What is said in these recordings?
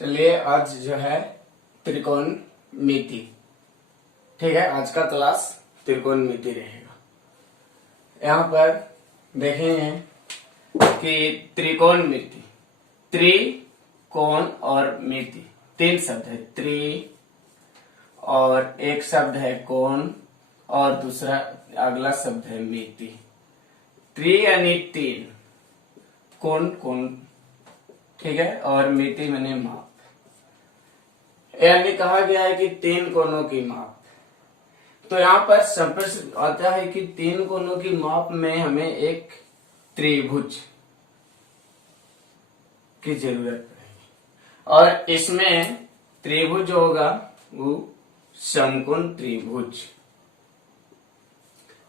चलिए आज जो है त्रिकोणमिति। ठीक है, आज का क्लास त्रिकोणमिति रहेगा। यहाँ पर देखेंगे कि त्रिकोणमिति, त्रिकोण और मिति तीन शब्द है। त्रि और एक शब्द है कोण और दूसरा अगला शब्द है मिति। त्रि यानी तीन, कोण कोण, ठीक है, और मिति माने माप। यानी कहा गया है कि तीन कोणों की माप। तो यहाँ पर प्रश्न आता है कि तीन कोणों की माप में हमें एक त्रिभुज की जरूरत पड़ेगी और इसमें त्रिभुज जो होगा वो समकोण त्रिभुज।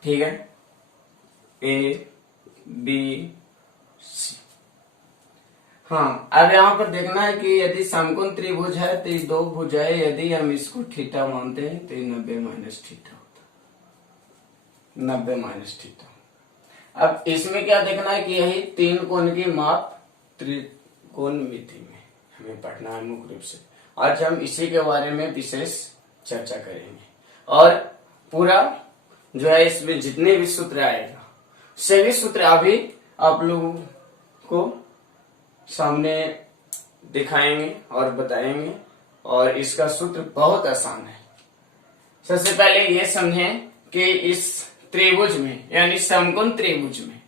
ठीक है, ए बी सी। हाँ, अब यहाँ पर देखना है कि यदि समकोण त्रिभुज है तो ये दो भुजाएं, यदि हम इसको थीटा मानते हैं तो ये 90 माइनस थीटा होता है, 90 माइनस थीटा। अब इसमें क्या देखना है कि यही तीन कोण की माप त्रिकोणमिति में हमें पढ़ना है मुख्य रूप से। आज हम इसी के बारे में विशेष चर्चा करेंगे और पूरा जो है इसमें जितने भी सूत्र आएगा सभी सूत्र अभी आप लोगों को सामने दिखाएंगे और बताएंगे। और इसका सूत्र बहुत आसान है। सबसे पहले ये समझें कि इस त्रिभुज में यानी समकोण त्रिभुज में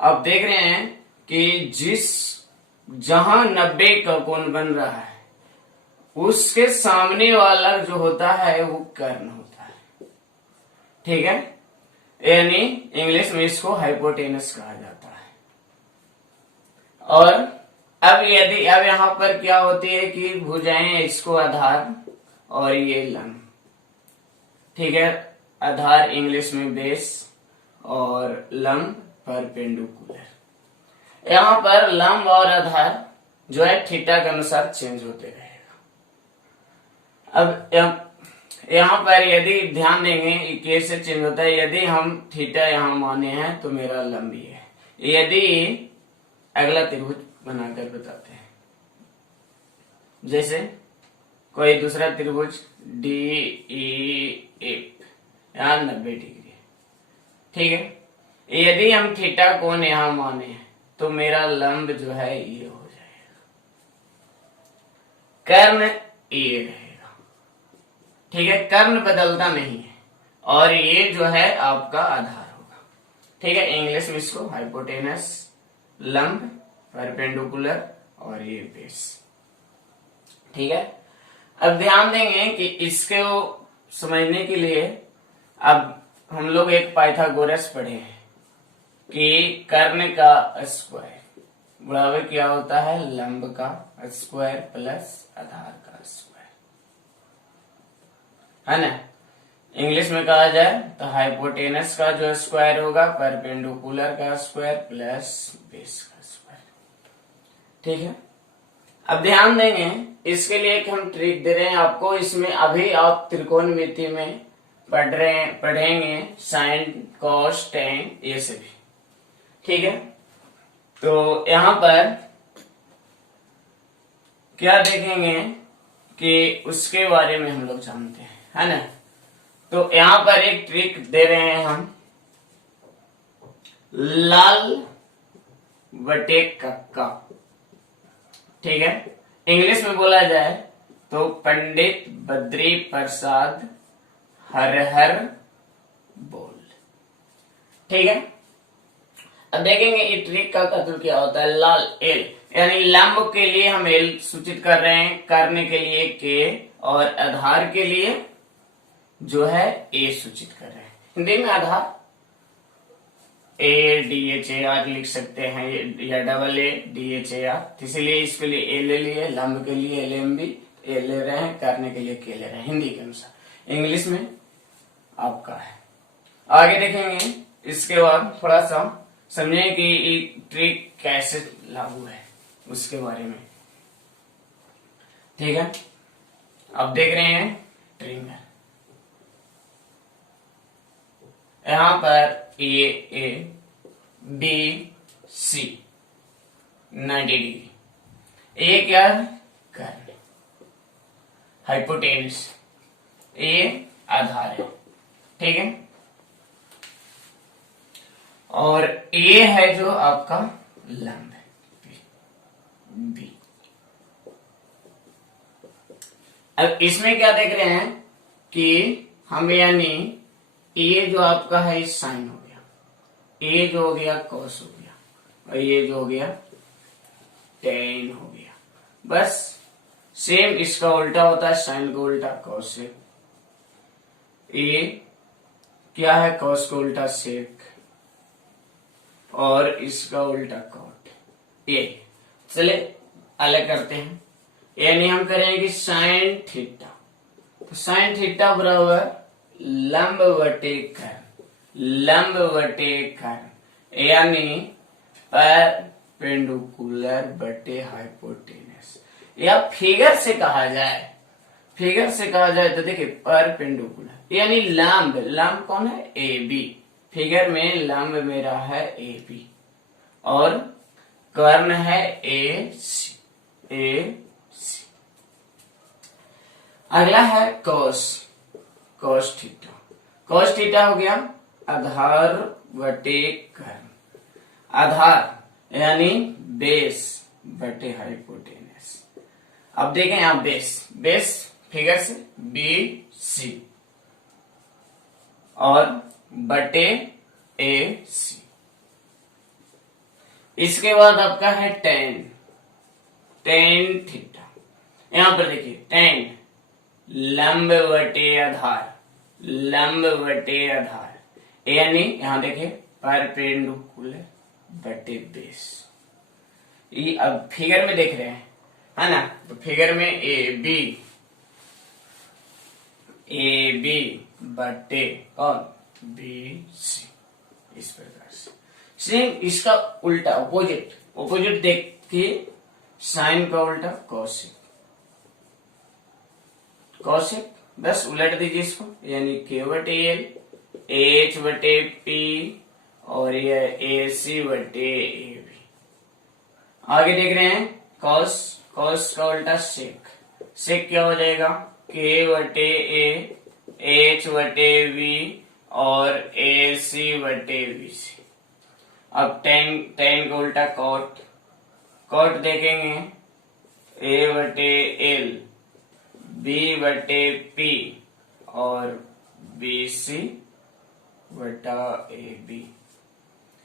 आप देख रहे हैं कि जहां 90 का कोण बन रहा है उसके सामने वाला जो होता है वो कर्ण होता है। ठीक है, यानी इंग्लिश में इसको हाइपोटेनस कहा जाता है। और अब यहाँ पर क्या होती है कि भुजाएं इसको आधार और ये लंब। ठीक है, आधार इंग्लिश में बेस और लंब परपेंडिकुलर। यहाँ पर लंब और आधार जो है थीटा के अनुसार चेंज होते रहेगा। अब यहाँ पर यदि ध्यान देंगे कैसे चेंज होता है। यदि हम थीटा यहाँ माने हैं तो मेरा लंब ही है। यदि अगला त्रिभुज बनाकर बताते हैं, जैसे कोई दूसरा त्रिभुज डी ई एफ, यहाँ 90 डिग्री। ठीक है, यदि हम थीटा कोण यहाँ माने हैं तो मेरा लंब जो है ये हो जाएगा, कर्ण ये रहेगा। ठीक है, कर्ण बदलता नहीं है और ये जो है आपका आधार होगा। ठीक है, इंग्लिश में इसको हाइपोटेनस, लंब, परपेंडिकुलर और ये बेस। ठीक है, अब ध्यान देंगे कि इसको समझने के लिए अब हम लोग एक पाइथागोरस पढ़े हैं कि कर्ण का स्क्वायर बराबर क्या होता है, लंब का स्क्वायर प्लस आधार का स्क्वायर, है ना। इंग्लिश में कहा जाए तो हाइपोटेनस का जो स्क्वायर होगा परपेंडिकुलर का स्क्वायर प्लस बेस का स्क्वायर। ठीक है, अब ध्यान देंगे इसके लिए एक हम ट्रिक दे रहे हैं आपको। इसमें अभी आप त्रिकोणमिति में पढ़ेंगे साइन, कॉस, टेन, ये सभी। ठीक है, तो यहाँ पर क्या देखेंगे कि उसके बारे में हम लोग जानते हैं, है ना। तो यहाँ पर एक ट्रिक दे रहे हैं हम, लाल बटे कक्का। ठीक है, इंग्लिश में बोला जाए तो पंडित बद्री प्रसाद हर हर बोल। ठीक है, अब देखेंगे ये ट्रिक का मतलब क्या होता है। लाल एल यानी लंब के लिए हम एल सूचित कर रहे हैं, कर्ण के लिए के और आधार के लिए जो है ए सूचित कर रहे हैं। हिंदी में आधार ADHAR लिख सकते हैं या डबल ADHAR, इसलिए इसके लिए ए ले लिए, लंब के लिए LMB ए ले रहे हैं, कर्ण के लिए के ले रहे हैं हिंदी के अनुसार। इंग्लिश में आपका है। आगे देखेंगे इसके बाद थोड़ा सा समझें कि ये ट्रिक कैसे लागू है उसके बारे में। ठीक है, अब देख रहे हैं ट्रिंगल, यहां पर ए बी सी 90 डिग्री। ये क्या है, कर्ण। हाइपोटेनस, ए आधार है, ठीक है। और ए है जो आपका लंब है, बी। अब इसमें क्या देख रहे हैं कि हम यानी ए जो आपका है साइन हो गया, ए जो हो गया कॉस हो गया, और ये जो हो गया टेन हो गया। बस सेम इसका उल्टा होता है, साइन का उल्टा कॉस से, ए क्या है कॉस का उल्टा सेक, और इसका उल्टा कॉट। ये चले अलग करते हैं, यानी हम करेंगे कि साइन थीटा, तो साइन थीटा बराबर लंब बटे कर्ण, लंब बटे कर्ण, यानी परपेंडिकुलर बटे हाइपोटेनस। या फिगर से कहा जाए, फिगर से कहा जाए तो देखिए परपेंडिकुलर यानी लंब, लंब कौन है ए बी, फिगर में लंब मेरा है ए बी, और कर्ण है ए सी, ए सी। अगला है cos, cos theta, cos theta हो गया आधार बटे कर्ण, आधार यानी बेस बटे हाइपोटेनस। अब देखें यहां बेस, बेस फिगर से बी सी, और बटे ए सी। इसके बाद आपका है टेन, टेन थीटा, यहां पर देखिए टेन लंब बटे आधार, लंब बटे आधार, यानी यहां देखिए परपेंडिकुलर बटे बेस। ये अब फिगर में देख रहे हैं है ना, तो फिगर में ए बी बटे कौन बी सी, इस प्रकार से। सेम इसका उल्टा ऑपोजिट, ऑपोजिट देखिए साइन का उल्टा कॉसेक, कॉसेक बस उलट दीजिए इसको, यानी के बटे एल, एच बटे पी, और ये ए सी बटे ए बी। आगे देख रहे हैं कॉस, कॉस का उल्टा सेक, सेक क्या हो जाएगा के बटे ए, एच बटे वी, और ए सी बटे वी सी। अब टेन, टेन का उल्टा कॉट, कॉट देखेंगे ए बटे एल, बी बटे पी, और बी सी बटा ए बी,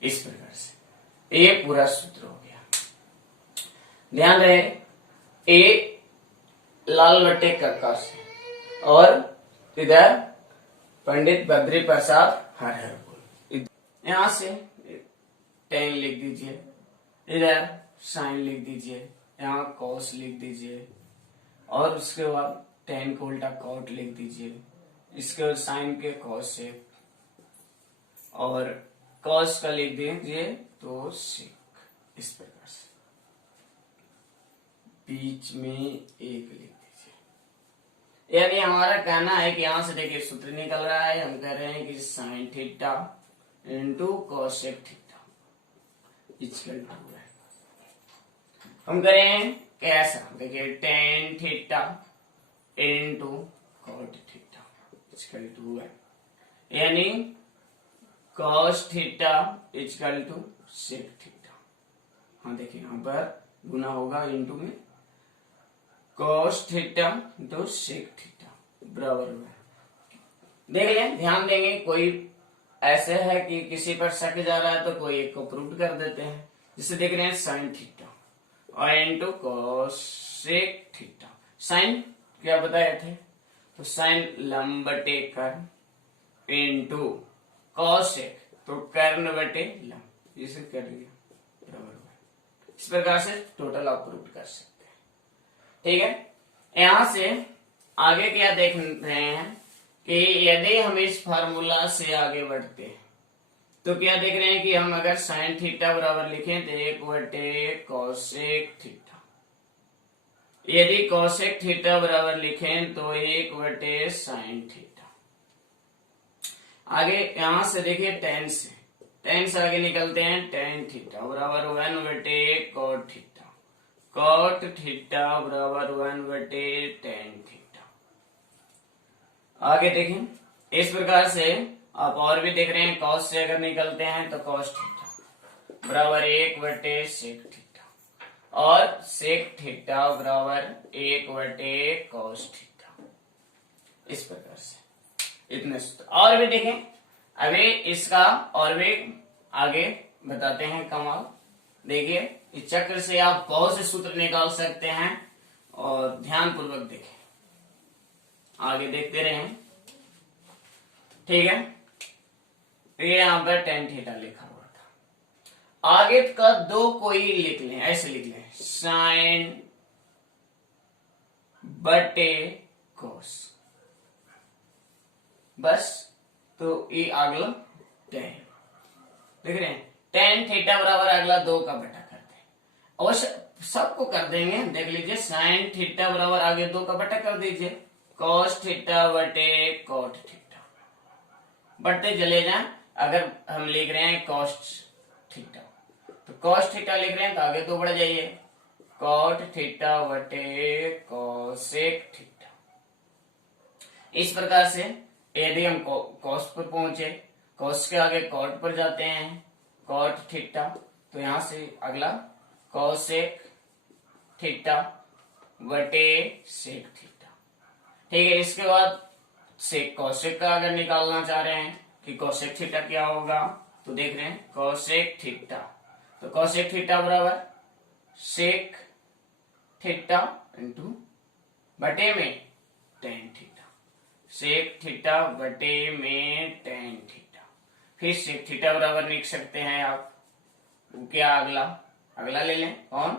इस प्रकार से। ये पूरा सूत्र हो गया। ध्यान रहे ए लाल बटे कक्का से, और इधर पंडित बद्री प्रसाद हर हर बोल, यहां से टेन लिख दीजिए, इधर साइन लिख दीजिए, यहाँ कॉस लिख दीजिए, और उसके बाद टेन को उल्टा कॉट लिख दीजिए, इसके बाद साइन के कॉस से, और कॉस का लिख दीजिए तो सेक, इस प्रकार से बीच में एक लिख दीजिए। यानी हमारा कहना है कि यहां से देखिए सूत्र निकल रहा है, हम कह रहे हैं कि sine theta into cosec theta equal to है, हम करें कैसा, देखिए tan theta into cot theta equal to है, यानी cos theta equal to sec theta. हाँ देखिए यहां पर गुना होगा इंटू में, cos theta into sec theta बराबर है। देख लें, ध्यान देंगे, कोई ऐसे है कि किसी पर शक जा रहा है तो कोई एक को प्रूव कर देते हैं। जिसे देख रहे हैं साइन थीटा और इंटू कॉसेक थीटा। साइन क्या बताए थे, तो साइन लंब बटे कर्ण इंटू कॉसेक तो कर्ण बटे लंब, इसे कर लिया बराबर। इस प्रकार से टोटल आप प्रूव कर सकते हैं। ठीक है, यहां से आगे क्या देख रहे हैं कि यदि हम इस फार्मूला से आगे बढ़ते हैं तो क्या देख रहे हैं कि हम अगर साइन थीटा बराबर लिखें तो एक बटे कॉसेक थीटा, यदि कॉसेक थीटा बराबर लिखें तो एक बटे साइन थीटा। आगे यहां से देखिए टेन से आगे निकलते हैं, टेन थीटा बराबर वन बटे कॉट थीटा, कॉट थीटा बराबर वन बटे टेन थीटा। आगे देखें इस प्रकार से आप और भी देख रहे हैं, कॉस से अगर निकलते हैं तो कॉस थीटा बराबर 1/sec थीटा और sec थीटा बराबर 1/cos थीटा। इस प्रकार से इतने सूत्र और भी देखें। अभी इसका और भी आगे बताते हैं कमाल। देखिए इस चक्र से आप बहुत से सूत्र निकाल सकते हैं और ध्यान पूर्वक देखें, आगे देखते रहें। ठीक है, तो ये यहां पर tan थीटा लिखा हुआ था। आगे का दो कोई लिख लें, ऐसे लिख लें sin बटे cos, बस। तो ये अगला tan देख रहे हैं, tan थीटा बराबर अगला 2 का बटा करते हैं, अवश्य सबको कर देंगे। देख लीजिए sin थीटा बराबर आगे 2 का बटा कर दीजिए, cos थीटा बटे cot थीटा बढ़ते चले जाएं। अगर हम लिख रहे हैं cos थीटा तो cos थीटा लिख रहे हैं तो आगे 2 बढ़ जाइए, cot थीटा बटे cosec थीटा। इस प्रकार से यदि हम cos पर पहुंचे, cos के आगे cot पर जाते हैं, cot थीटा, तो यहां से अगला cosec थीटा बटे sec थीटा। ठीक है, इसके बाद सेक cosec का अगर निकालना चाह रहे हैं कि cosec थीटा क्या होगा, तो देख रहे हैं cosec थीटा, तो cosec थीटा बराबर sec थीटा इंटू बटे में tan थीटा, sec थीटा बटे में tan थीटा। फिर sec थीटा बराबर लिख सकते हैं आप क्या, अगला ले लें कौन,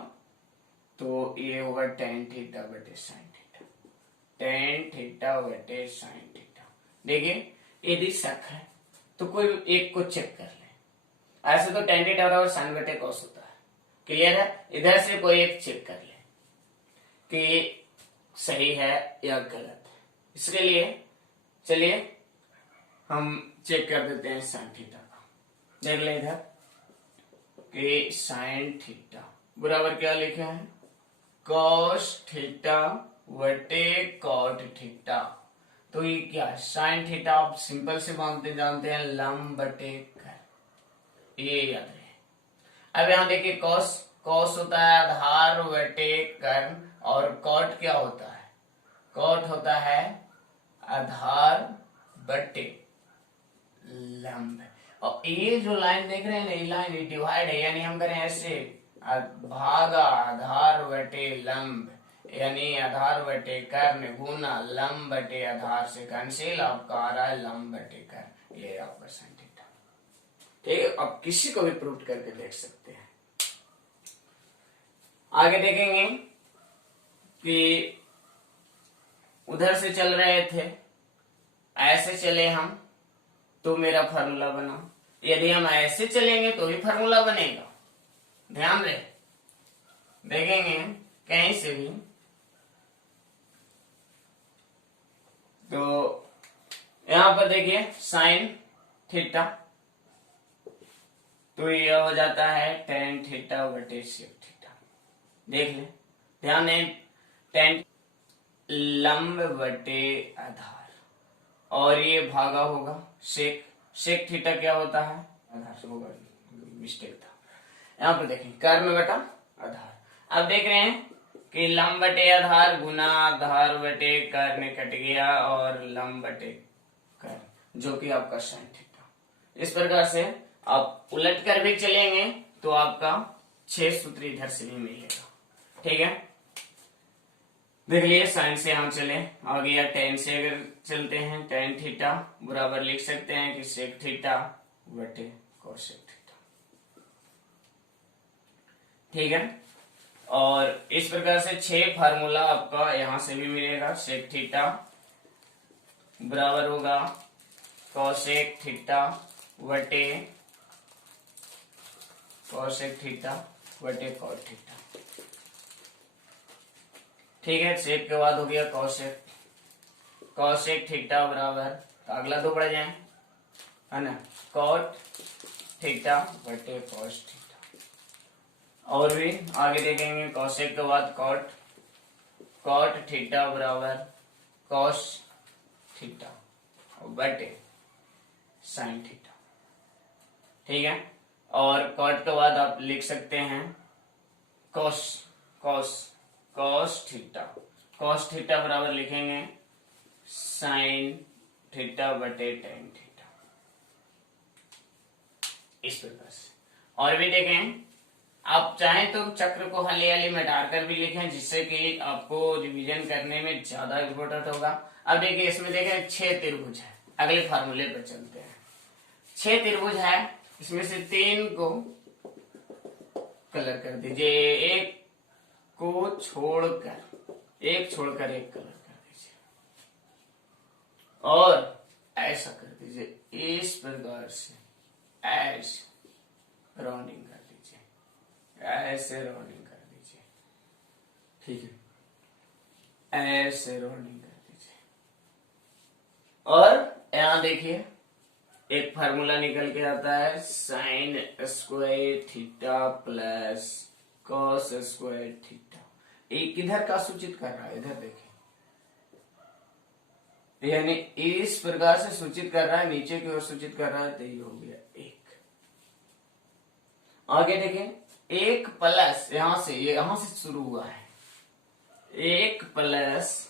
तो ये होगा tan थीटा बटे sin थीटा, tan थीटा बटे sin थीटा। देखिए यदि शक है तो कोई एक को चेक कर ले। ऐसे तो tan थीटा बराबर sin बटे cos होता है, क्लियर है। इधर से कोई एक चेक कर ले कि सही है या गलत है। इसके लिए चलिए हम चेक कर देते हैं sin थीटा का। देख लें इधर कि sin थीटा बराबर क्या लिखा है, cos थीटा बटे cot थीटा। तो ये क्या है, sin थीटा आप सिंपल से मानते जानते हैं लंब बटे कर, ये याद रहे। अब यहां देखिए cos होता है आधार बटे कर्ण, और cot क्या होता है, cot होता है आधार बटे लंब। और ये जो लाइन देख रहे हैं ना, ये लाइन डिवाइड है, यानी हम करें ऐसे भागा आधार बटे लंब, यानी आधार बटे कर्ण गुना लंब बटे आधार से कैंसिल, आपका आ रहा है लंब बटे कर्ण, ये आपका sin थीटा। ठीक है, अब किसी को भी प्रूव करके देख सकते हैं। आगे देखेंगे कि उधर से चल रहे थे, ऐसे चले हम तो मेरा फार्मूला बना, यदि हम ऐसे चलेंगे तो भी फार्मूला बनेगा। ध्यान रहे, देखेंगे कहीं से भी तो यहां पर देखिए sin थीटा, तो ये हो जाता है tan थीटा बटे sec थीटा। देख ले, ध्यान दें, tan लंब बटे आधार, और ये भागा होगा sec थीटा क्या होता है, आधार से होगा, मिस्टेक था। यहाँ पर देखें कर्ण बटा आधार। अब देख रहे हैं कि लंब बटे आधार गुना आधार बटे कर्ण कट गया, और लंब बटे कर्ण जो कि आपका sin थीटा। इस प्रकार से आप उलट कर भी चलेंगे तो आपका 6 सूत्र इधर से भी मिलेगा। ठीक है, देख लिए sin से हम चले, आ गया tan से अगर चलते हैं, tan थीटा बराबर लिख सकते हैं कि sec थीटा बटे cosec थीटा। ठीक है, और इस प्रकार से 6 फार्मूला आपका यहां से भी मिलेगा। sec थीटा बराबर होगा cosec थीटा बटे cosec थीटा बटे cot थीटा। ठीक है, sec के बाद हो गया cosec थीटा बराबर, तो अगला 2 बढ़ जाए है ना, cot थीटा बटे cos थीटा। और भी आगे देखेंगे cosec के बाद cot थीटा बराबर cos थीटा बटे साइन थीटा। ठीक है, और कॉट के बाद आप लिख सकते हैं cos cos cos theta. Cos theta बराबर लिखेंगे साइन थीटा बटे टेन थीटा, इस प्रकार से। और भी देखें, आप चाहें तो चक्र को हले हले में डालकर भी लिखें, जिससे कि आपको रिवीजन करने में ज्यादा इम्पोर्टेंट होगा। अब देखिए, इसमें देखें 6 त्रिभुज है। अगले फार्मूले पर चलते हैं। 6 त्रिभुज है, इसमें से 3 को कलर कर दीजिए, एक छोड़कर एक कलर कर दीजिए, और ऐसा कर दीजिए इस प्रकार से, ऐसे राउंडिंग कर दीजिए, ऐसे राउंडिंग कर दीजिए। ठीक है, ऐसे राउंडिंग कर दीजिए। और यहां देखिए एक फार्मूला निकल के आता है sine square theta plus cos square theta. एक किधर का सूचित कर रहा है, इधर देखिए, यानी इस प्रकार से सूचित कर रहा है, नीचे की ओर सूचित कर रहा है, तो ये हो गया 1। आगे देखें, 1 प्लस यहां से शुरू हुआ है, 1 प्लस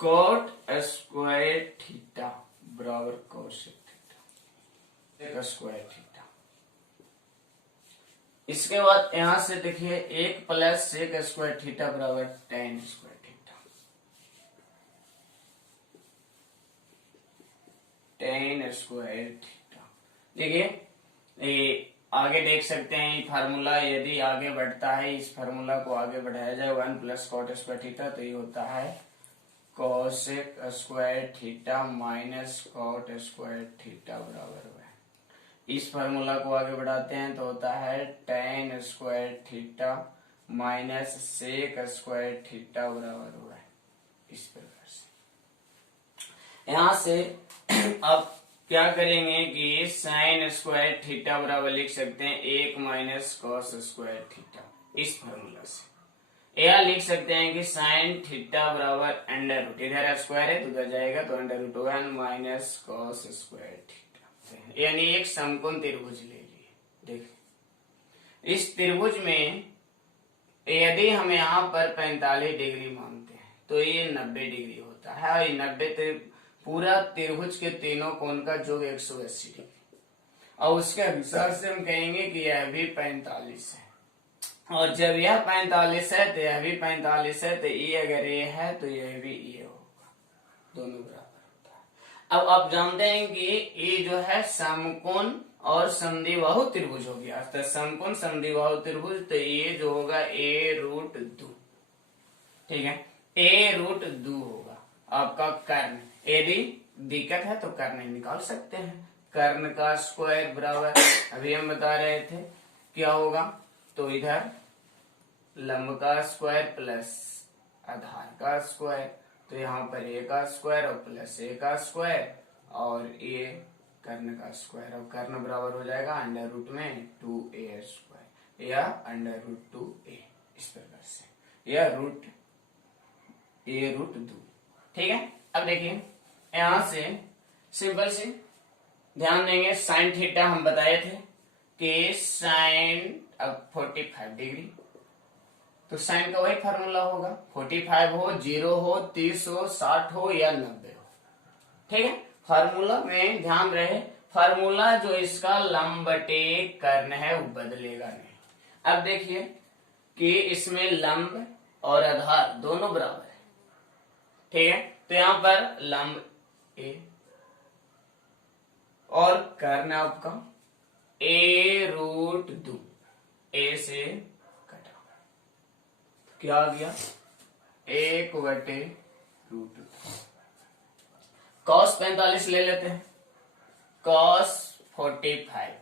कोट स्क्वायर थीटा बराबर कोसेक थीटा स्क्वायर थीटा। इसके बाद यहां से देखिए 1 प्लस सेक स्क्वायर थीटा बराबर ten square theta, ten square theta. देखिए आगे देख सकते हैं फार्मूला, यदि आगे बढ़ता है, इस फार्मूला को आगे बढ़ाया जाए 1 प्लस कॉट स्क्वायर थीटा, तो ये होता है cosec square theta minus cot square theta बराबर है। इस फार्मूला को आगे बढ़ाते हैं तो होता है tan square theta minus sec square theta बराबर हुआ है, इस प्रकार से। यहां से अब क्या करेंगे कि साइन स्क्वायर थीटा बराबर लिख सकते हैं 1 माइनस कॉस स्क्वायर थीटा, इस फार्मूला से। या लिख सकते हैं कि साइन थीटा बराबर अंडर रूट, इधर स्क्वायर है तो उधर जाएगा, तो under root 1 minus cos square theta, यानी एक समकोण त्रिभुज ले लिए। देखिए इस त्रिभुज में यदि हम यहाँ पर 45 डिग्री मानते हैं तो ये 90 डिग्री होता है, और ये 90 पूरा त्रिभुज के तीनों कोण का योग 180 डिग्री, और उसके अनुसार से हम कहेंगे कि यह भी 45 है, और जब यह 45 है तो यह भी 45 है, तो ये अगर ये है तो यह भी ये होगा, दोनों बराबर होता है। अब आप जानते हैं कि ये जो है समकोण और समद्विबाहु त्रिभुज हो गया, तो समकोण समद्विबाहु त्रिभुज, तो ये जो होगा ए रूट 2, ठीक है, ए रूट 2 होगा आपका कर्ण। यदि दिक्कत है तो कर्ण निकाल सकते हैं, कर्ण का स्क्वायर बराबर, अभी हम बता रहे थे क्या होगा, तो इधर लंब का स्क्वायर प्लस आधार का स्क्वायर, तो यहाँ पर ए का स्क्वायर और प्लस ए का स्क्वायर, और ये कर्ण का स्क्वायर, और कर्ण बराबर हो जाएगा अंडर रूट में 2a स्क्वायर या अंडर रूट 2a, इस प्रकार से, या रूट ए रूट 2। ठीक है, अब देखिए यहां से सिंपल से ध्यान देंगे, साइन थीटा हम बताए थे कि साइन अब 45 डिग्री, तो साइन का वही फार्मूला होगा, 45 हो, 0 हो, 30 हो, 60 हो या 90 हो। ठीक है, फार्मूला में ध्यान रहे, फार्मूला जो इसका लंब बटे कर्ण है वो बदलेगा नहीं। अब देखिए कि इसमें लंब और आधार दोनों बराबर है, ठीक है, तो यहां पर लंब ए और कर्ण आपका ए रूट 2, ए से कटा, क्या आ गया 1 बटे रूट 2। कॉस 45 ले लेते हैं, कॉस 45,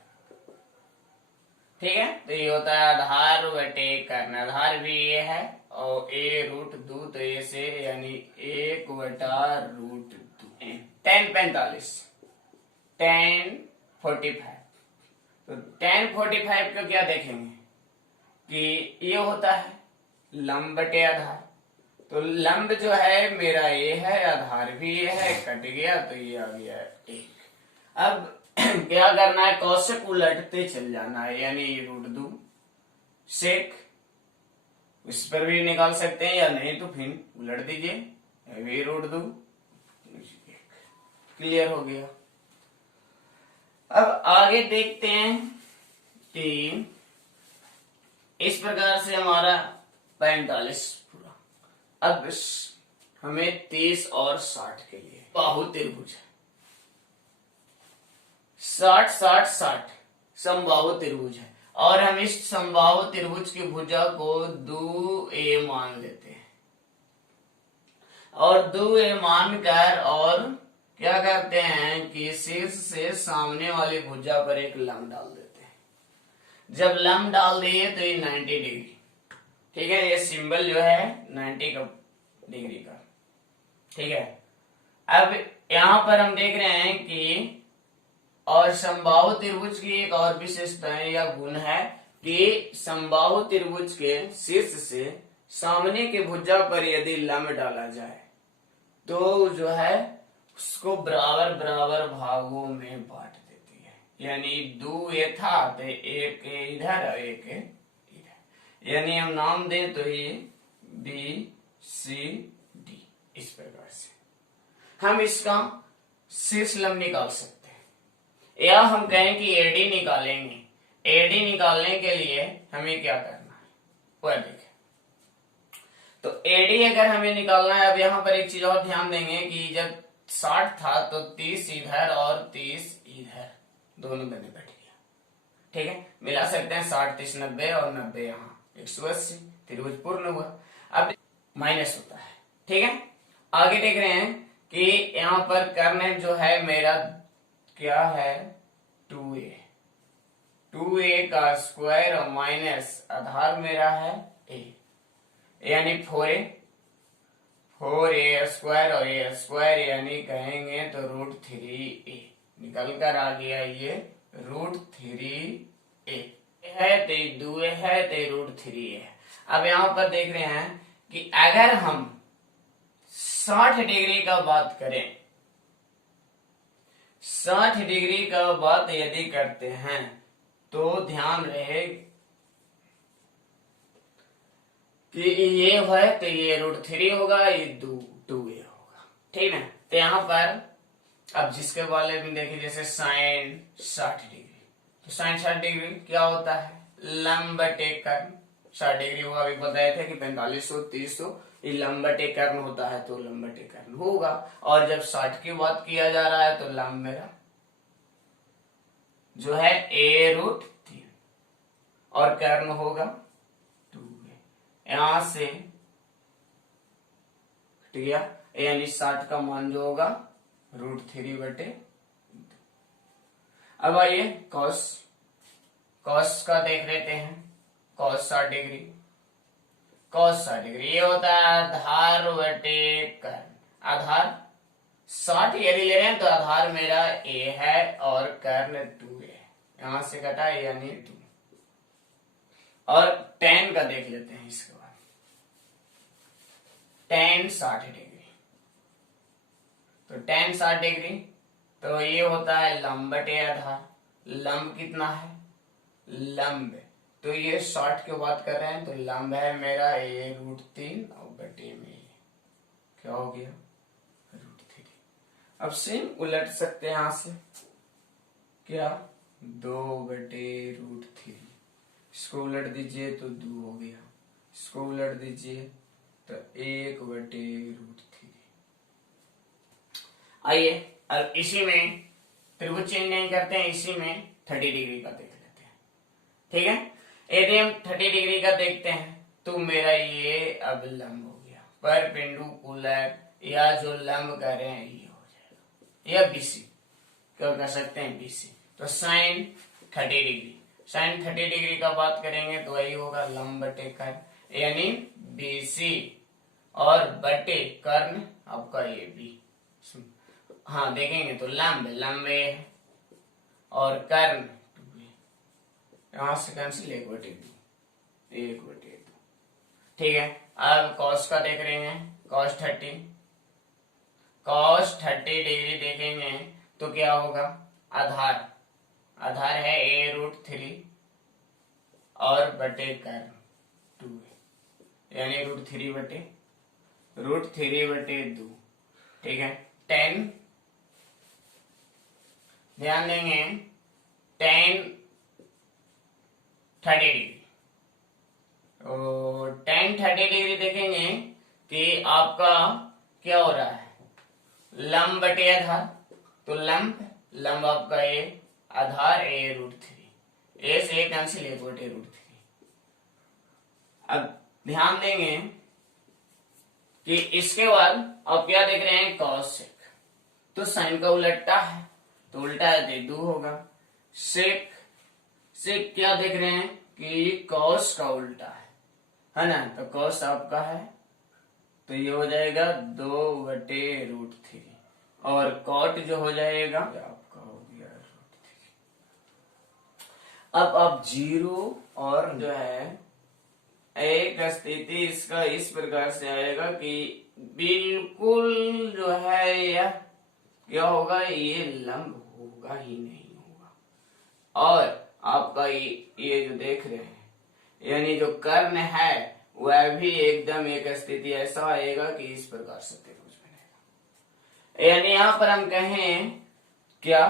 ठीक है, तो ये होता है आधार बटे कर्ण, आधार भी ये है, और ए रूट 2, तो ए से यानी 1 बटा रूट 2, tan 45, tan 45, तो tan 45 का क्या देखेंगे कि ये होता है लंब बटे आधार, तो लंब जो है मेरा ये है, आधार भी ये है, कट गया तो ये आ गया 1। अब क्या करना है, कौशिक उलटते चल जाना है, यानी √2 सेक, इस पर भी निकाल सकते हैं, या नहीं तो फिर उलट दीजिए, ये √2। क्लियर हो गया। अब आगे देखते हैं कि इस प्रकार से हमारा 45 पूरा। अब हमें 30 और 60 के लिए बाहु त्रिभुज है, 60 60 60 समबाहु त्रिभुज है, और हम इस समबाहु त्रिभुज की भुजा को 2a मान लेते हैं, और 2a मानकर और क्या करते हैं कि शीर्ष से सामने वाली भुजा पर एक लंब डाल देते हैं। जब लंब डाल दिए तो ये 90 डिग्री, ठीक है, ये सिंबल जो है 90 डिग्री का, ठीक है। अब यहां पर हम देख रहे हैं कि और समबाहु त्रिभुज की एक और विशेषता है या गुण है कि समबाहु त्रिभुज के शीर्ष से सामने के भुजा पर यदि लंब डाला जाए तो जो है उसको बराबर बराबर भागों में बांट देती है, यानी 2a था तो एक इधर और एक इधर, यानी हम नाम दें तो ये BCD। इस प्रकार से हम इसका शीर्ष लंब निकाल सकते हैं, या हम कहें कि AD निकालेंगे। AD निकालने के लिए हमें क्या करना है वह देखें। तो AD अगर हमें निकालना है, अब यहां पर एक चीज और ध्यान देंगे कि जब 60 था तो 30 इधर और 30 इधर, दोनों बने बैठ गया, ठीक है। मिला सकते हैं 60 30 90 और 90 यहाँ 180, त्रिभुज पूर्ण हुआ। अब माइनस होता है, ठीक है। आगे देख रहे हैं कि यहाँ पर कर्ण जो है मेरा क्या है 2a, 2a का स्क्वायर और माइनस आधार मेरा है a, यानी 4a स्क्वायर और a स्क्वायर, यानी कहेंगे तो √3a निकल कर आ गया ये √3a है, तो 2a है तो √3a है। अब यहां पर देख रहे हैं कि अगर हम 60 डिग्री का बात करें, 60 डिग्री का बात यदि करते हैं तो ध्यान रहे कि ये है तो ये √3 होगा, ये 2a होगा, ठीक है। तो यहां पर अब जिसके बारे में देखिए, जैसे साइन 60 डिग्री, तो साइन 60 डिग्री क्या होता है, लंब बटे कर्ण। 60 डिग्री होगा, अभी बताए थे कि 4500 300 ये लंब बटे कर्ण होता है, तो लंब बटे कर्ण होगा। और जब 60 की बात किया जा रहा है तो लंब मेरा जो है a√3 और कर्ण होगा 2a, यहां से हट गया, यानी 60 का मान जो होगा √3 बटे 2। अब आइए कॉस का देख लेते हैं। कॉस 60 डिग्री, कॉस 60 डिग्री ये होता है आधार बटे कर्ण। आधार 60 यदि ले रहे हैं तो आधार मेरा a है और कर्ण 2a है, यहां से घटा यानी 2। और tan का देख लेते हैं इसके बाद। tan 60 डिग्री, तो tan 60 डिग्री तो ये होता है लंब बटे आधार। लंब कितना है, लंब तो ये 60 की बात कर रहे हैं तो लंब है मेरा a√3 और बटे में क्या हो गया √3। अब सेम उलट सकते हैं यहां से, क्या 2 बटे √3, इसको उलट दीजिए तो 2 हो गया, इसको उलट दीजिए तो 1 बटे √3। आइए अब इसी में त्रिभुज चेंज नहीं करते हैं, इसी में 30 डिग्री का देख लेते हैं, ठीक है। यदि हम 30 डिग्री का देखते हैं तो मेरा ये अब लंब हो गया, परपेंडिकुलर या जो लंब कर रहे हैं ये हो जाएगा, या BC क्या कर सकते हैं BC। तो साइन 30 डिग्री, साइन 30 डिग्री का बात करेंगे तो वही होगा लंब बटे कर्ण, यानी BC और बटे कर्ण आपका AB। हाँ देखेंगे तो लंब है और कर्ण 2a, यहां से कैंसिल 1 बटे 2, 1 बटे 2, ठीक है, अब कॉस का देख रहे हैं, कॉस 30 डिग्री देखेंगे तो क्या होगा, आधार आधार है a√3 और बटे कर्न 2, यानी √3/2। ठीक है, 10, ध्यान देंगे 10 30 डिग्री, तो 10 30 डिग्री देखेंगे कि आपका क्या हो रहा है, लंब बटे आधार, तो लंब आपका ए, आधार a√3, ए से एक कैंसिल, 1/√3। अब ध्यान देंगे कि इसके बाद आप क्या देख रहे हैं, कॉस सेक, तो साइन का उलटा है तो उल्टा है तो 2 होगा। सेक क्या देख रहे हैं कि कॉस का उल्टा है ना, तो कॉस आपका है तो ये हो जाएगा 2/√3, और कॉट जो हो जाएगा आपका हो गया √3। अब आप 0 और जो है एक स्थिति इसका इस प्रकार से आएगा कि बिल्कुल जो है यह क्या होगा, ये लंब होगा ही नहीं होगा, और आपका ये जो देख रहे हैं यानी जो कर्ण है वह भी एकदम एक स्थिति ऐसा आएगा कि इस प्रकार से त्रिभुज बनेगा। यानी यहां पर हम कहें क्या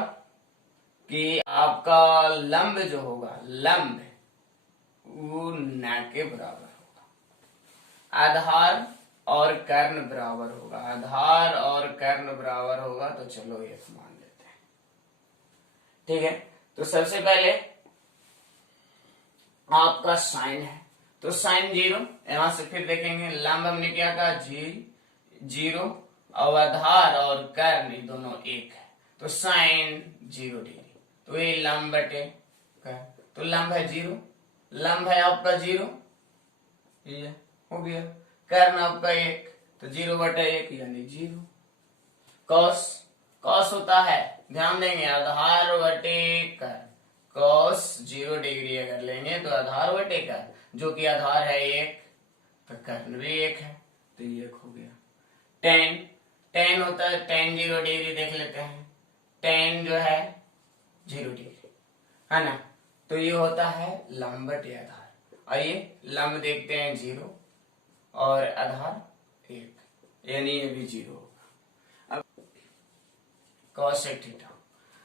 कि आपका लंब जो होगा, लंब वो न के बराबर होगा, आधार और कर्ण बराबर होगा, आधार और कर्ण बराबर होगा, तो चलो एक मान लेते हैं। ठीक है, तो सबसे पहले आपका साइन है तो साइन 0, यहां से फिर देखेंगे लंब हमने क्या कहा, 0, और आधार और कर्ण दोनों एक है, तो साइन 0 डिग्री, तो ये लंब बटे कर्ण, तो लंब है 0, लंब है आपका 0, ये हो गया, कर्ण आपका 1, तो 0/1 यानी 0। कॉस होता है, ध्यान देंगे आधार बटे कर्ण, कॉस 0 डिग्री अगर लेंगे तो आधार बटे कर्ण, जो कि आधार है 1 तो कर्ण भी 1 है, तो ये 1 हो गया। tan होता है, tan 0 डिग्री देख लेते हैं, tan जो है 0 डिग्री है ना, तो ये होता है लंब बटे आधार। आइए लंब देखते हैं 0 और आधार 1, यानी ये भी 0 होगा। अब cos sec थीटा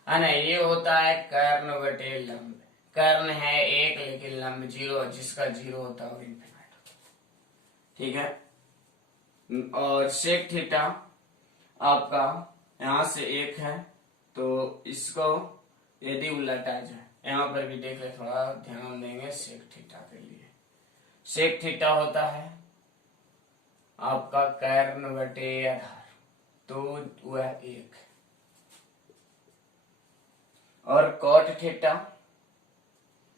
है ना, ये होता है कर्ण बटे लंब, कर्ण है 1 लेकिन लंब 0, जिसका 0 होता है वो इनफिनाइट होता है। ठीक है, और sec थीटा आपका यहां से 1 है, तो इसको यदि उलटा जाए, यहां पर भी देख ले, थोड़ा ध्यान देंगे sec थीटा के लिए। sec थीटा होता है आपका कर्ण बटे आधार, तो वह 1, और कॉट थीटा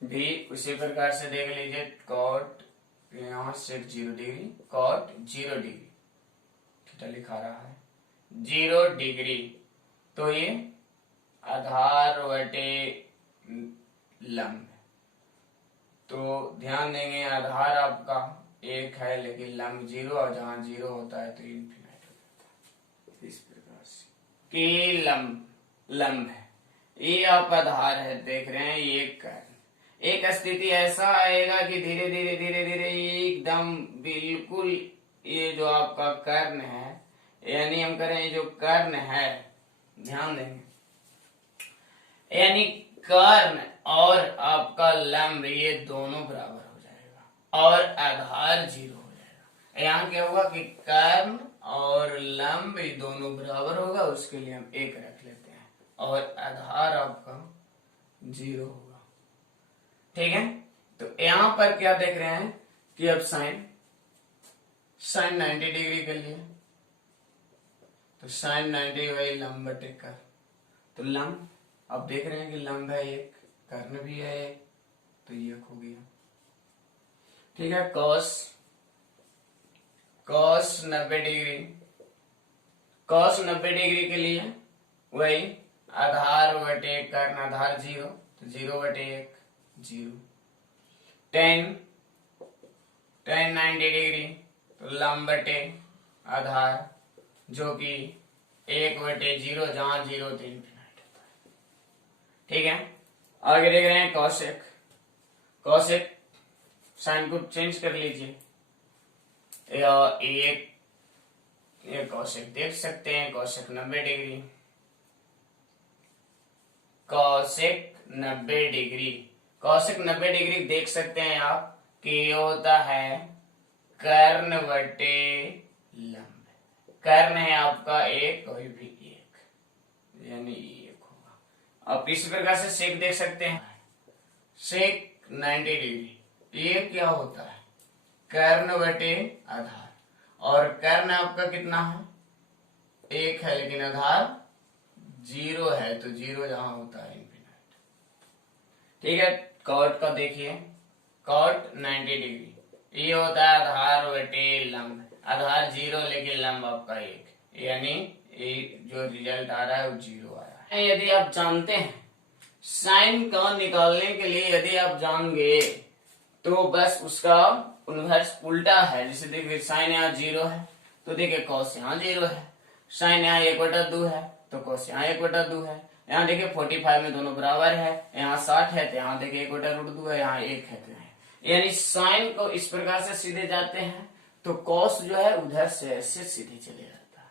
भी उसी प्रकार से देख लीजिए, कॉट यहां से 0 डिग्री, कॉट 0 डिग्री, थीटा लिखा रहा है 0 डिग्री, तो ये आधार बटे लंब, तो ध्यान देंगे आधार आपका 1 है लेकिन लंब 0, और जहां 0 होता है तो इनफिनाइट हो जाता है, इस प्रकार से कि लंब है, ये आप आधार है देख रहे हैं, ये कर्ण, एक स्थिति ऐसा आएगा कि धीरे धीरे धीरे धीरे एकदम बिल्कुल ये जो आपका कर्ण है, यानी हम करें जो कर्ण है, ध्यान देंगे, यानी कर्ण और आपका लंब ये दोनों बराबर हो जाएगा और आधार 0 हो जाएगा। यहाँ क्या होगा कि कर्ण और लंब ये दोनों बराबर होगा, उसके लिए हम 1 रख लेते हैं, और आधार आपका 0 होगा। ठीक है, तो यहाँ पर क्या देख रहे हैं कि अब साइन 90 डिग्री के लिए, तो साइन 90 वही लंब बटे कर, तो लंब अब देख रहे हैं कि लंब है 1, कर्ण भी है 1, तो ये हो गया। ठीक है, कॉस 90 डिग्री, कॉस 90 डिग्री के लिए वही आधार बटे कर्ण, आधार 0, तो 0/1 0। tan 90 डिग्री, तो लंब बटे आधार जो कि 1/0, जहां 0 तो इन्फिनाइट होता है। ठीक है, आगे देख रहे हैं कॉसेक। कॉसेक साइन को चेंज कर लीजिए, ये कॉसेक देख सकते हैं, cosec 90 degree, cosec 90 degree, cosec 90 degree देख सकते हैं आप कि ये होता है कर्ण बटे लंब। कर्ण है आपका एक, कोई भी एक, यानी एक होगा। आप इस प्रकार से सेक देख सकते हैं, सेक 90 डिग्री, ये क्या होता है कर्ण बटे आधार, और कर्ण आपका कितना है एक है, लेकिन आधार 0 है, तो 0 जहां होता है इन्फिनाइट। ठीक है, कॉट का देखिए, कॉट 90 डिग्री, ये होता है आधार बटे लंब, आधार 0 लेकिन लंब आपका 1, यानी जो रिजल्ट आ रहा है वो 0 आ रहा है। यदि आप जानते हैं साइन का निकालने के लिए, यदि आप जान गए तो बस उसका इन्वर्स उल्टा है। जैसे देखिए साइन यहाँ 0 है, तो देखिए कॉस यहाँ 0 है, साइन यहाँ 1/2 है, तो कॉस यहाँ 1/2 है। यहाँ देखिए 45 में दोनों बराबर है, यहाँ 60 है, तो यहाँ देखिए 1/√2 है, यहाँ 1 है, तो यानी साइन को इस प्रकार से सीधे जाते हैं, तो कॉस जो है उधर से ऐसे सीधे चले जाता है।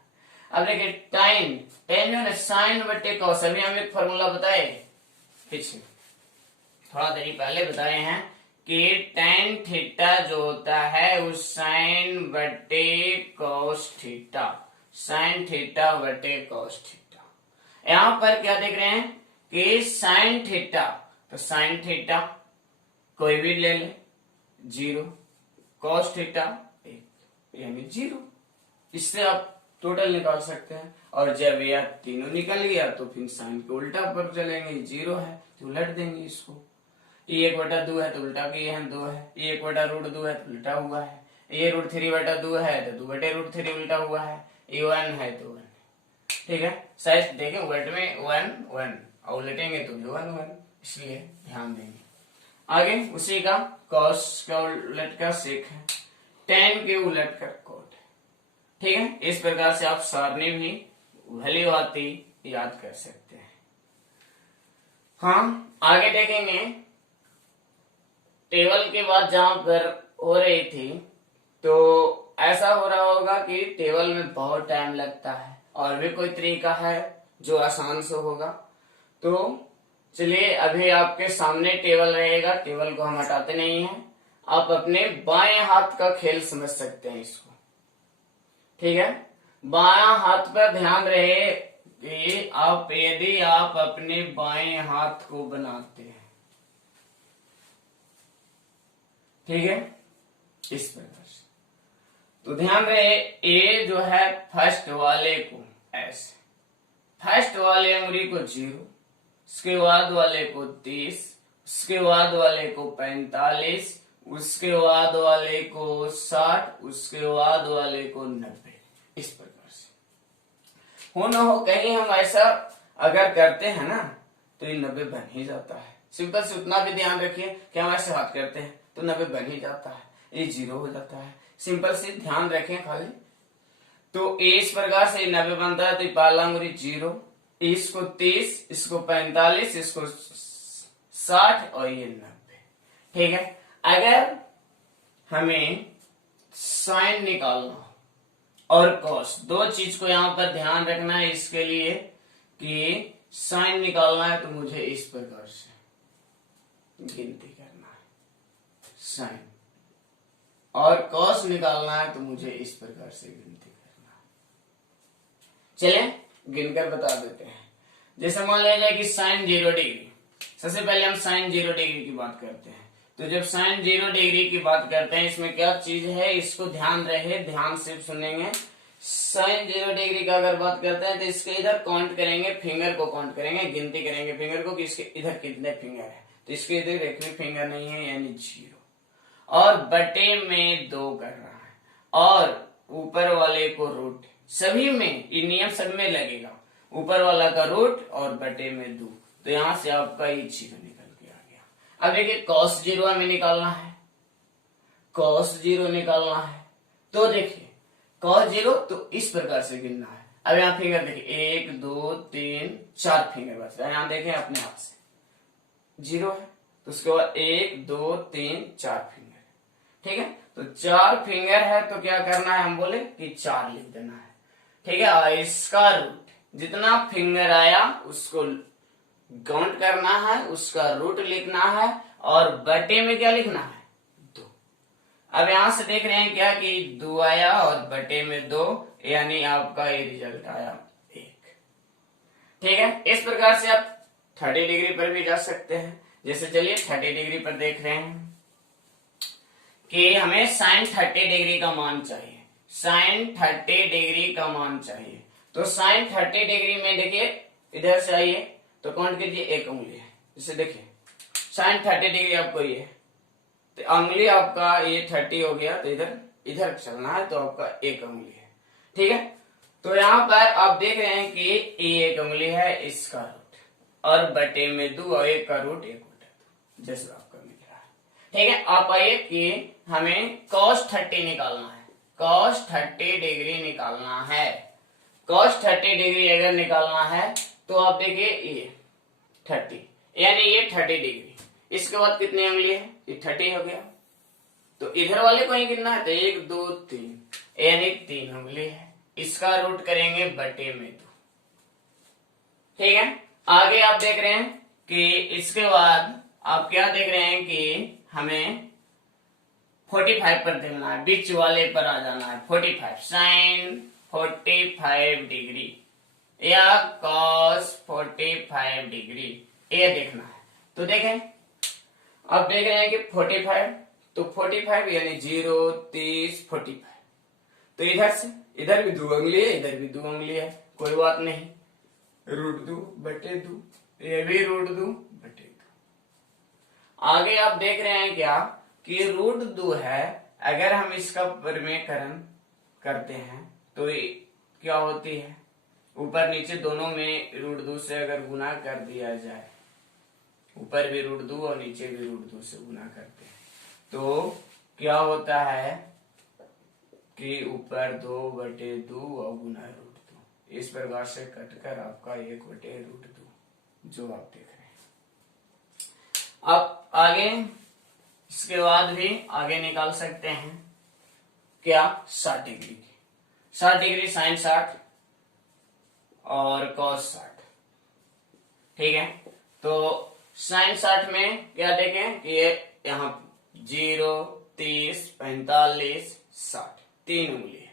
अब देखिए टाइन, टेन जो है साइन बटे कॉस, अभी हम एक फॉर्मूला बताए पीछे थोड़ा देरी पहले बताए हैं कि टेन थीटा जो होता है उस साइन बटे कॉस थीटा, साइन थीटा बटे कॉस थीटा। यहां पर क्या देख रहे हैं कि साइन थीटा, तो साइन थीटा कोई भी ले ले 0, कॉस थीटा 1, यानी 0। इससे आप टोटल निकाल सकते हैं, और जब यह तीनों निकल गया तो फिर साइन के उल्टा पर चलेंगे, 0 है तो उलट देंगे इसको, ये 1/2 है तो उल्टा किए हैं 2 है, ये 1/√2 है तो उल्टा हुआ है, ये √3/2 है तो 2/√3 उल्टा हुआ है, ये 1 है तो 1। ठीक है, शायद देखें उलट में 1 1 और उलटेंगे तो भी 1 1, इसलिए ध्यान देंगे। आगे उसी का कॉस का उलट का सेक है, टेन के उलट कर कॉट है। ठीक है, इस प्रकार से आप सारणी भी भली भांति याद कर सकते हैं। हाँ, आगे देखेंगे टेबल के बाद जहां पर हो रही थी, तो ऐसा हो रहा होगा कि टेबल में बहुत टाइम लगता है, और भी कोई तरीका है जो आसान से होगा। तो चलिए अभी आपके सामने टेबल रहेगा, टेबल को हम हटाते नहीं हैं, आप अपने बाएं हाथ का खेल समझ सकते हैं इसको। ठीक है, बायां हाथ पर ध्यान रहे कि आप यदि आप अपने बाएं हाथ को बनाते हैं, ठीक है, इस प्रकार से, तो ध्यान रहे ए जो है फर्स्ट वाले को ऐसे, फर्स्ट वाले उंगली को 0, उसके बाद वाले को 30, उसके बाद वाले को 45, उसके बाद वाले को 60, उसके बाद वाले को 90, इस प्रकार से। हो ना हो कहीं हम ऐसा अगर करते हैं ना तो ये 90 बन ही जाता है। सिंपल से उतना भी ध्यान रखिए कि हम ऐसे हाथ करते हैं तो 90 बन ही जाता है, ये 0 हो जाता है। सिंपल से ध्यान रखें खाली, तो इस प्रकार से 90 बनता है, तो पहला उंगली 0, इसको 30, इसको 45, इसको 60 और ये 90। ठीक है, अगर हमें साइन निकालना हो और कॉस, दो चीज को यहां पर ध्यान रखना है इसके लिए कि साइन निकालना है तो मुझे इस प्रकार से गिनती करना है साइन, और कॉस निकालना है तो मुझे इस प्रकार से गिनती करना है। चलें गिनकर बता देते हैं। जैसे मान लिया जाए कि साइन 0 डिग्री, सबसे पहले हम साइन 0 डिग्री की बात करते हैं। तो जब साइन 0 डिग्री की बात करते हैं, इसमें क्या चीज है इसको ध्यान रहे, ध्यान से सुनेंगे। साइन 0 डिग्री का अगर बात करते हैं तो इसके इधर काउंट करेंगे, फिंगर को काउंट करेंगे, गिनती करेंगे फिंगर को कि इसके इधर कितने फिंगर है, तो इसके इधर एक भी फिंगर नहीं है यानी 0, और बटे में 2 कर रहा है, और ऊपर वाले को रूट, सभी में ये नियम सब में लगेगा, ऊपर वाला का रूट और बटे में 2, तो यहां से आपका ये 0 निकल के आ गया। अब देखिए cos 0 हमें निकालना है, cos 0 निकालना है। तो देखिए cos 0 तो इस प्रकार से गिनना है। अब यहाँ फिंगर देखिए 1 2 3 4 फिंगर बच रहा है। यहाँ देखें अपने आप से 0 है तो उसके बाद 1 2 3 4 फिंगर, ठीक है। तो 4 फिंगर है तो क्या करना है, हम बोले कि 4 लिख देना है, ठीक है। और इसका रूट जितना फिंगर आया उसको काउंट करना है, उसका रूट लिखना है और बटे में क्या लिखना है 2। अब यहां से देख रहे हैं क्या कि 2 आया और बटे में 2, यानी आपका ये रिजल्ट आया 1, ठीक है। इस प्रकार से आप 30 डिग्री पर भी जा सकते हैं। जैसे चलिए 30 डिग्री पर देख रहे हैं कि हमें साइन 30 डिग्री का मान चाहिए, साइन 30 डिग्री का मान चाहिए। तो साइन 30 डिग्री में देखिए इधर से आइए तो काउंट कीजिए 1 उंगली है। जैसे देखिए साइन 30 डिग्री आपको ये तो उंगली आपका ये 30 हो गया तो इधर इधर चलना है तो आपका 1 उंगली है, ठीक है। तो यहाँ पर आप देख रहे हैं कि ये 1 उंगली है, इसका रूट और बटे में 2 और 1 का रूट 1 बटे 2 जैसे आपका मिल रहा है, ठीक है। आप आइए कि हमें cos 30 निकालना है, cos 30 डिग्री निकालना है। cos 30 डिग्री अगर निकालना है तो आप देखिए ये 30 यानी ये 30 डिग्री, इसके बाद कितनी उंगली है, ये 30 हो गया। तो इधर वाले को ही गिनना है तो 1 2 3 यानी 3 उंगली है, इसका रूट करेंगे बटे में 2, ठीक है। आगे आप देख रहे हैं कि इसके बाद आप क्या देख रहे हैं कि हमें 45 पर देना है, बीच वाले पर आ जाना है। 45 साइन 45 डिग्री या cos 45 डिग्री ये देखना है। तो देखें आप देख रहे हैं कि 45 तो 45 यानी 0 30 45, तो इधर से इधर भी 2 उंगली है, इधर भी 2 उंगली है, कोई बात नहीं, रूट 2 बटे 2, ये भी रूट 2 बटे 2। आगे आप देख रहे हैं क्या कि रूट 2 है, अगर हम इसका परिमेयकरण करते हैं तो ये क्या होती है, ऊपर नीचे दोनों में रूट 2 से अगर गुना कर दिया जाए, ऊपर भी रूट 2 और नीचे भी रूट 2 से गुना करते हैं तो क्या होता है कि ऊपर 2 बटे 2 और गुना रूट 2, इस प्रकार से कटकर आपका 1 बटे रूट 2 जो आप देख रहे हैं। अब आगे इसके बाद भी आगे निकाल सकते हैं क्या 60 डिग्री की, 60 डिग्री साइन 60 और cos 60, ठीक है। तो साइन 60 में क्या देखें कि ये यहाँ 0 30 45 60 3 उंगली है,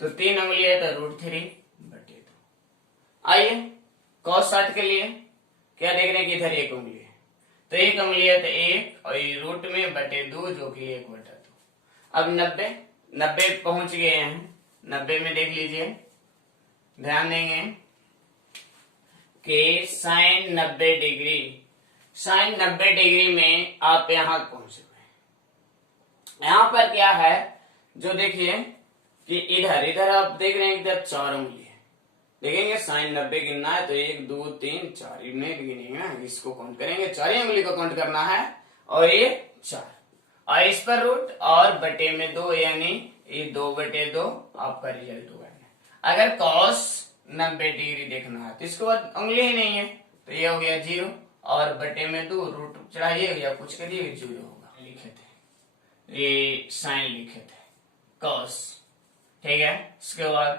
तो 3 उंगली है तो रूट 3 बटे 2। आइए cos 60 के लिए क्या देख रहे हैं कि इधर 1 उंगली है, तो 1 उंगली है तो 1 और ये रूट में बटे 2 जो कि 1 बटा 2। अब 90 पहुंच गए हैं, 90 में देख लीजिए, ध्यान देंगे कि साइन 90 डिग्री, साइन 90 डिग्री में आप यहां पहुंच गए। यहां पर क्या है जो देखिए कि इधर आप देख रहे हैं इधर 4 उंगली है, देखेंगे साइन 90 गिनना है तो 1 2 3 4 इन्हें गिनेंगे ना, इसको काउंट करेंगे, 4 उंगली को काउंट करना है और ये 4 और इस पर रूट और बटे में 2 यानी ये 2 बटे 2 आपका रिजल्ट हुआ है। अगर cos 90 डिग्री देखना है तो इसके बाद उंगली ही नहीं है तो ये हो गया 0 और बटे में 2 रूट चढ़ाइए या कुछ करिए 0 होगा, लिखे थे ये साइन लिखे थे cos, ठीक है। इसके बाद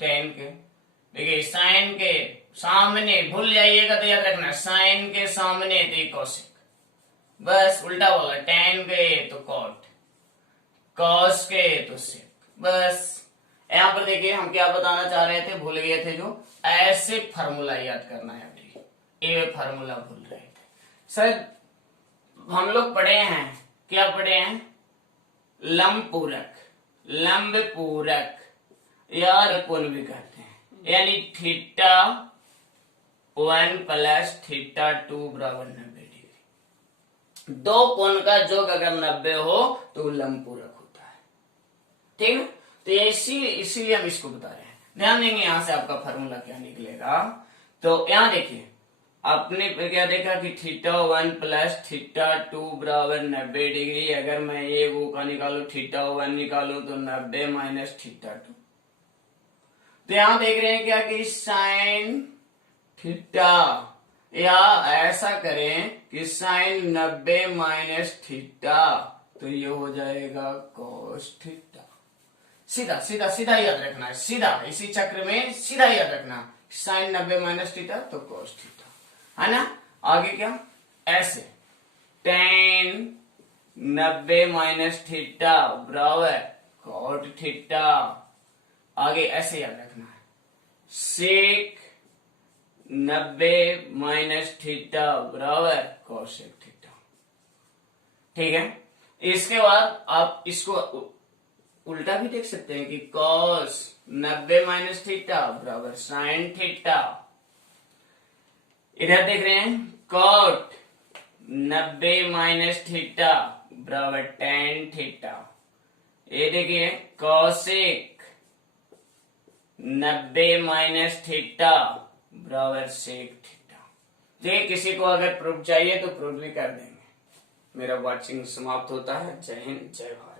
tan के देखिए साइन के सामने भूल जाइएगा तो याद रखना साइन के सामने तो कोसेक, बस उल्टा होगा, tan के तो cot, cos के तो sec, बस। यहाँ पर देखिए हम क्या बताना चाह रहे थे, भूल गए थे, जो ऐसे फार्मूला याद करना है, ये फार्मूला भूल रहे थे। सर हम लोग पढ़े हैं, क्या पढ़े हैं, लंब पूरक, लंब पूरक या कोण भी कहते हैं, यानी थीटा 1 प्लस थीटा 2 बराबर 90 डिग्री। दो कोण का योग अगर 90 हो तो लंब पूरक होता है, ठीक है। तो इसीलिए हम इसको बता रहे हैं, ध्यान देंगे यहां से आपका फार्मूला क्या निकलेगा। तो यहां देखिए आपने क्या देखा कि θ1 प्लस θ2 बराबर 90 डिग्री। अगर मैं ये वो का निकालू θ1 निकालू तो 90 माइनस θ2। तो यहां देख रहे हैं क्या कि साइन थीटा, या ऐसा करें कि साइन 90 माइनस थीटा, तो ये हो जाएगा कॉस थीटा। सीधा सीधा सीधा याद रखना है, सीधा इसी चक्र में सीधा याद रखना, साइन 90 माइनस थीटा तो कॉस थीटा, है ना। आगे क्या, ऐसे टेन 90 माइनस थीटा बराबर कॉट थीटा। आगे ऐसे याद रखना है, सेक 90 माइनस थीटा बराबर कॉसेक थीटा। ठीक है, इसके बाद आप इसको उल्टा भी देख सकते हैं कि कॉस 90 माइनस थीटा बराबर साइन थीटा। इधर देख रहे हैं कॉट 90 माइनस थीटा बराबर टेन थीटा। ये देखिए कॉसेक 90 माइनस थीटा बराबर सेक थीटा। देखिए किसी को अगर प्रूफ चाहिए तो प्रूफ भी कर देंगे। मेरा वाचिंग समाप्त होता है। जय हिंद, जय भारत।